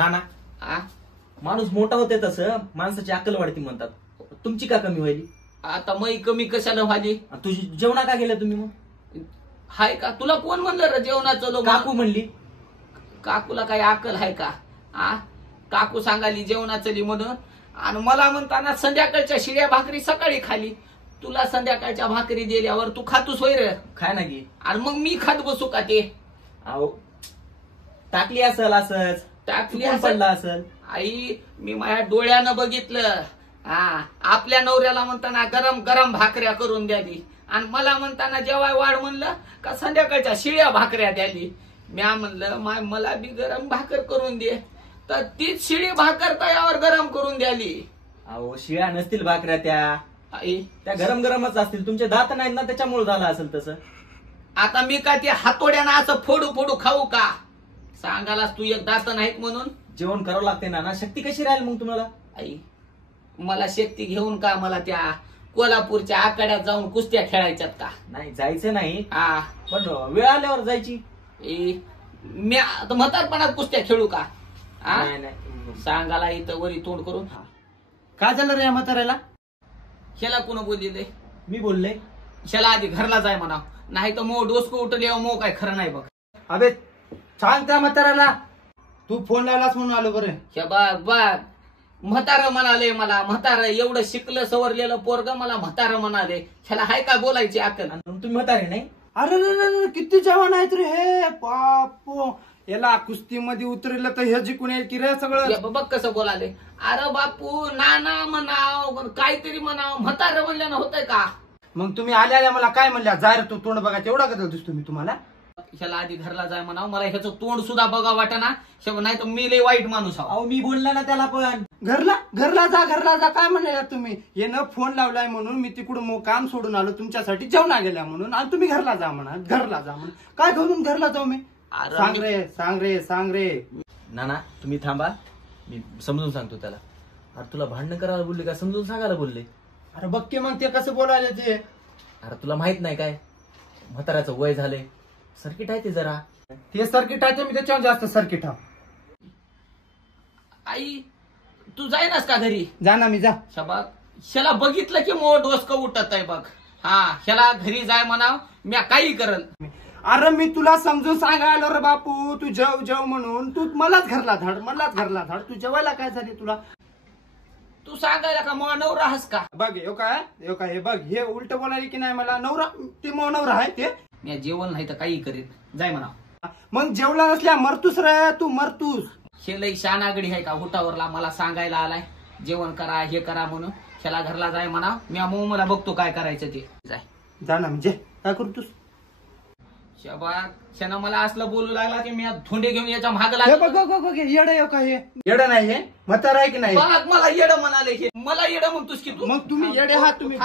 ना माणूस मोठा होते तसं माणसाची अक्कल वाढती म्हणतात. तुमची का कमी व्हायली? आता मै कमी कशाला व्हाली? तुझी जेवणा का गेल्या तुम्ही मग? हाय का तुला कोण म्हणलं रे जेवणाचं? काकू म्हणली. काकूला काही अक्कल आहे का? काकू सांगाली जेवणाचं म्हणून, आणि मला म्हणताना संध्याकाळच्या शिळ्या भाकरी सकाळी खाली. तुला संध्याकाळच्या भाकरी दिल्यावर तू खातोस होय रे? खाय ना गे. आणि मग मी खात बसू का ते? अहो टाकली असल असच, टाकली पडला असल. आई मी माझ्या डोळ्यानं बघितलं. आपल्या नवऱ्याला म्हणताना गरम गरम भाकऱ्या करून द्याली, आणि मला म्हणताना जेवाय वाढ म्हणलं का संध्याकाळच्या शिळ्या भाकऱ्या द्याली. म्या म्हणलं मला बी गरम भाकर करून दे, तर तीच शिळी भाकर तयावर गरम करून द्याली. अहो शिळ्या नसतील भाकऱ्या त्या, आई त्या गरम गरमच असतील. तुमचे दात नाहीत ना त्याच्यामुळे झालं असेल तसं. आता मी काय ते हातोड्यानं असं फोडू फोडू खाऊ का? सांगालास तू एक दात नाहीत म्हणून. जेवण करावं लागते ना. शक्ती कशी राहील मग तुम्हाला? आई मला शक्ती घेऊन का मला त्या कोल्हापूरच्या आखाड्यात जाऊन कुस्त्या खेळायच्यात का? नाही जायचं नाही, पण वेळ आल्यावर जायची. मी आता म्हातारपणात कुस्त्या खेळू का? नाही सांगाला इथं वरी तोंड करून. काय झालं रे म्हाताऱ्याला? ह्याला कोण बोलले? मी बोलले. ह्याला आधी घरला जाय म्हणा, नाही तर मो डोसको उठले मो काय खरं नाही बघ. अबे सांग त्या म्हाताऱ्याला. तू फोन लावलास म्हणून आलो बरं. हे बघ म्हातारं म्हणाले मला. म्हातारं एवढं शिकलं सवरलेलं पोरग मला म्हातारं म्हणाले. ह्याला हाय का बोलायची अक्कल? तुम्ही म्हातारे नाही? अरे किती जवान आहेत रे हे. बापू याला कुस्तीमध्ये उतरलं तर हे जिंकून येईल की रे सगळं. बघ कसं बोलाले. अरे बापू नाना म्हणाव, काहीतरी म्हणाव, म्हातारं म्हणल्यानं होतंय का? मग तुम्ही आल्या मला काय म्हणल्या? जाय तू तोंड बघा तेवढा कदा दिसतो मी तुम्हाला. ह्याला आधी घरला जाय म्हणाव. मला ह्याचं तोंड सुद्धा बघा वाटना, नाही तर मी लय वाईट माणूस आहो. मी बोलला ना त्याला. पण घरला जा काय म्हणाला तुम्ही? हे न फोन लावलाय म्हणून मी तिकडून काम सोडून आलो तुमच्यासाठी जेवणा गेल्या म्हणून, आणि तुम्ही घरला जा म्हणा. घरला जा म्हणून काय घेऊन घरला जाऊ मी? सांग रे. ना तुम्ही थांबा, मी समजून सांगतो त्याला. अरे तुला भांडण करायला बोलले का समजून सांगायला बोलले? अरे बघ की मग ते कसं बोलायला ते. अरे तुला माहित नाही काय, म्हाताऱ्याचं वय झालंय, सर्किट आहे ते जरा. ते सर्किट आहे ते मी त्याच्यावर जास्त सर्किट हा. आई तू जाईनास का घरी? जा ना मी जा. शबाग ह्याला बघितलं की मो डोसकं उठत आहे बघ. ह्याला घरी जाय म्हणाव, मी काही करल. अरे मी तुला समजून सांगायलो रे बापू, तू जेव म्हणून. तू मलाच घरला धाड. तू जेवायला काय झाली तुला? तू सांगायला का मग नवरा हास का? बघ हे काय हे बघ, हे उलट बोलायला की नाही मला. नवरा ते मग नवरा आहे ते. मी जेवण नाही तर काही करीत. जाय म्हणा. मग जेवला नसल्या मरतूस रे तू, मरतूस. हे लई शानागडी आहे का हुटावरला मला सांगायला आलाय जेवण करा हे करा म्हणून? ह्याला घरला जाय म्हणा, मी मला बघतो काय करायचं ते. जा ना म्हणजे काय करतोस? शबाग ह्यानं मला असलं बोलू लागला की मी धोंडे घेऊन याच्या माग लागलो. येड नाही हे म्हातारा आहे की नाही? मला येड म्हणाले. हे मला येड म्हणतोस की तू? मग तुम्ही येडे आहात तुम्ही.